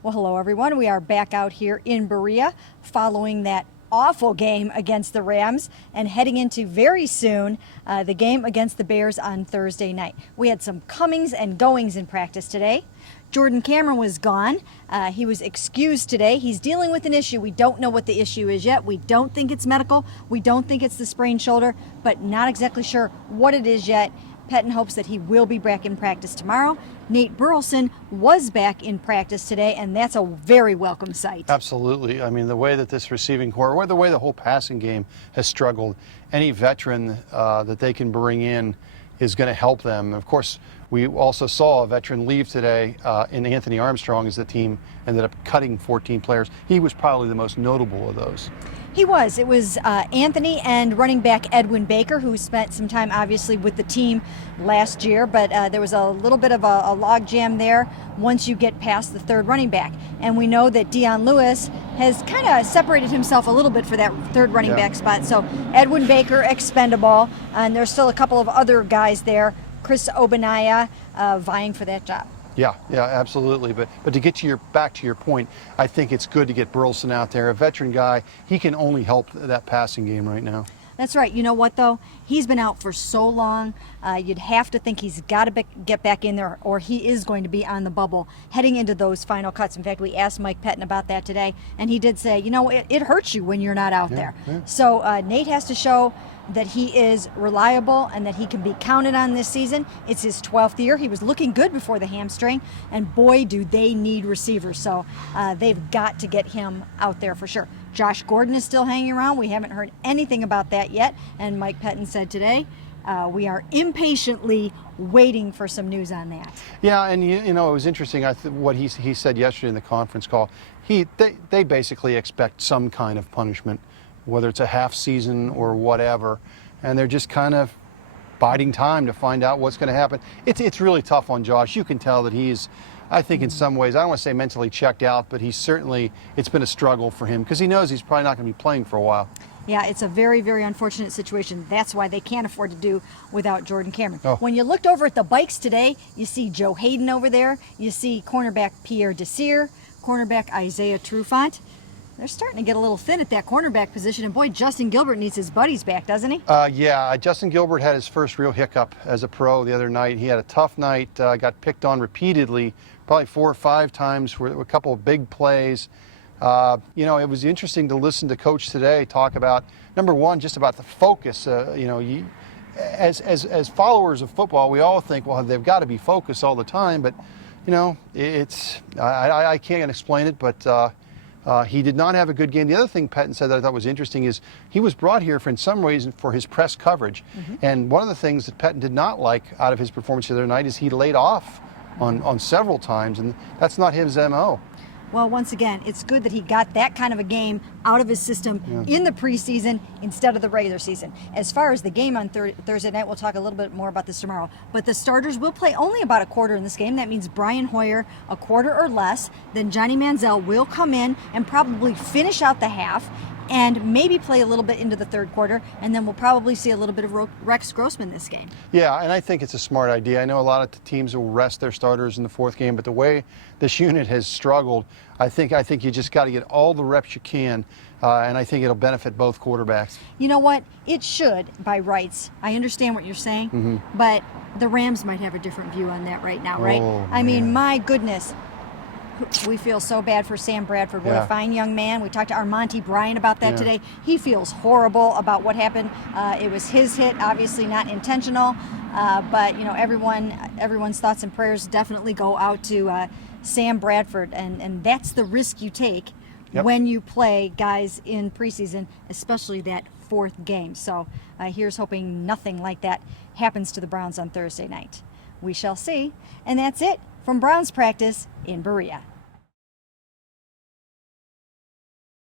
Well, hello everyone. We are back out here in Berea following that awful game against the Rams and heading into very soon the game against the Bears on Thursday night. We had some comings and goings in practice today. Jordan Cameron was gone. He was excused today. He's dealing with an issue. We don't know what the issue is yet. We don't think it's medical. We don't think it's the sprained shoulder, but not exactly sure what it is yet. Pettin hopes that he will be back in practice tomorrow. Nate Burleson was back in practice today, and that's a very welcome sight. Absolutely. I mean, the way that this receiving core, or the way the whole passing game has struggled, any veteran that they can bring in is going to help them. Of course, we also saw a veteran leave today in Anthony Armstrong as the team ended up cutting 14 players. He was probably the most notable of those. He was. It was Anthony and running back Edwin Baker, who spent some time obviously with the team last year, but there was a little bit of a log jam there once you get past the third running back. And we know that Dion Lewis has kind of separated himself a little bit for that third running back spot. So Edwin Baker, expendable, and there's still a couple of other guys there, Chris Obanaya, vying for that job. Yeah, absolutely. But to get to back to your point, I think it's good to get Burleson out there, a veteran guy. He can only help that passing game right now. That's right. You know what, though? He's been out for so long. You'd have to think he's got to get back in there, or he is going to be on the bubble heading into those final cuts. In fact, we asked Mike Pettin about that today, and he did say, you know, it hurts you when you're not out there. Yeah. So Nate has to show that he is reliable and that he can be counted on this season. It's his 12th year. He was looking good before the hamstring, and boy, do they need receivers. So they've got to get him out there for sure. Josh Gordon is still hanging around. We haven't heard anything about that yet, and Mike Pettin said today, we are impatiently waiting for some news on that. Yeah, and you know, it was interesting what he said yesterday in the conference call. They basically expect some kind of punishment, whether it's a half season or whatever, and they're just kind of biding time to find out what's going to happen. It's really tough on Josh. You can tell that he's, I think in some ways, I don't want to say mentally checked out, but it's been a struggle for him because he knows he's probably not going to be playing for a while. Yeah, it's a very, very unfortunate situation. That's why they can't afford to do without Jordan Cameron. Oh. When you looked over at the bikes today, you see Joe Hayden over there. You see cornerback Pierre Desir, cornerback Isaiah Trufant. They're starting to get a little thin at that cornerback position, and boy, Justin Gilbert needs his buddies back, doesn't he? Yeah, Justin Gilbert had his first real hiccup as a pro the other night. He had a tough night, got picked on repeatedly, probably 4 or 5 times for a couple of big plays. You know, it was interesting to listen to Coach today talk about, number one, just about the focus. You know, as followers of football, we all think, well, they've got to be focused all the time, but you know, I can't explain it, but he did not have a good game. The other thing Pettin said that I thought was interesting is he was brought here for, in some reason, for his press coverage. Mm-hmm. And one of the things that Pettin did not like out of his performance the other night is he laid off on several times, and that's not his MO. Well, once again, it's good that he got that kind of a game out of his system in the preseason instead of the regular season. As far as the game on Thursday night, we'll talk a little bit more about this tomorrow. But the starters will play only about a quarter in this game. That means Brian Hoyer a quarter or less. Then Johnny Manziel will come in and probably finish out the half and maybe play a little bit into the third quarter, and then we'll probably see a little bit of Rex Grossman this game. Yeah, and I think it's a smart idea. I know a lot of teams will rest their starters in the fourth game, but the way this unit has struggled, I think you just got to get all the reps you can, and I think it'll benefit both quarterbacks. You know what? It should, by rights. I understand what you're saying, but the Rams might have a different view on that right now, right? Oh, I mean, my goodness. We feel so bad for Sam Bradford. What a fine young man. We talked to Armonte Bryant about that today. He feels horrible about what happened. It was his hit, obviously not intentional. But you know, everyone's thoughts and prayers definitely go out to Sam Bradford, and that's the risk you take when you play guys in preseason, especially that fourth game. So here's hoping nothing like that happens to the Browns on Thursday night. We shall see. And that's it from Browns practice in Berea.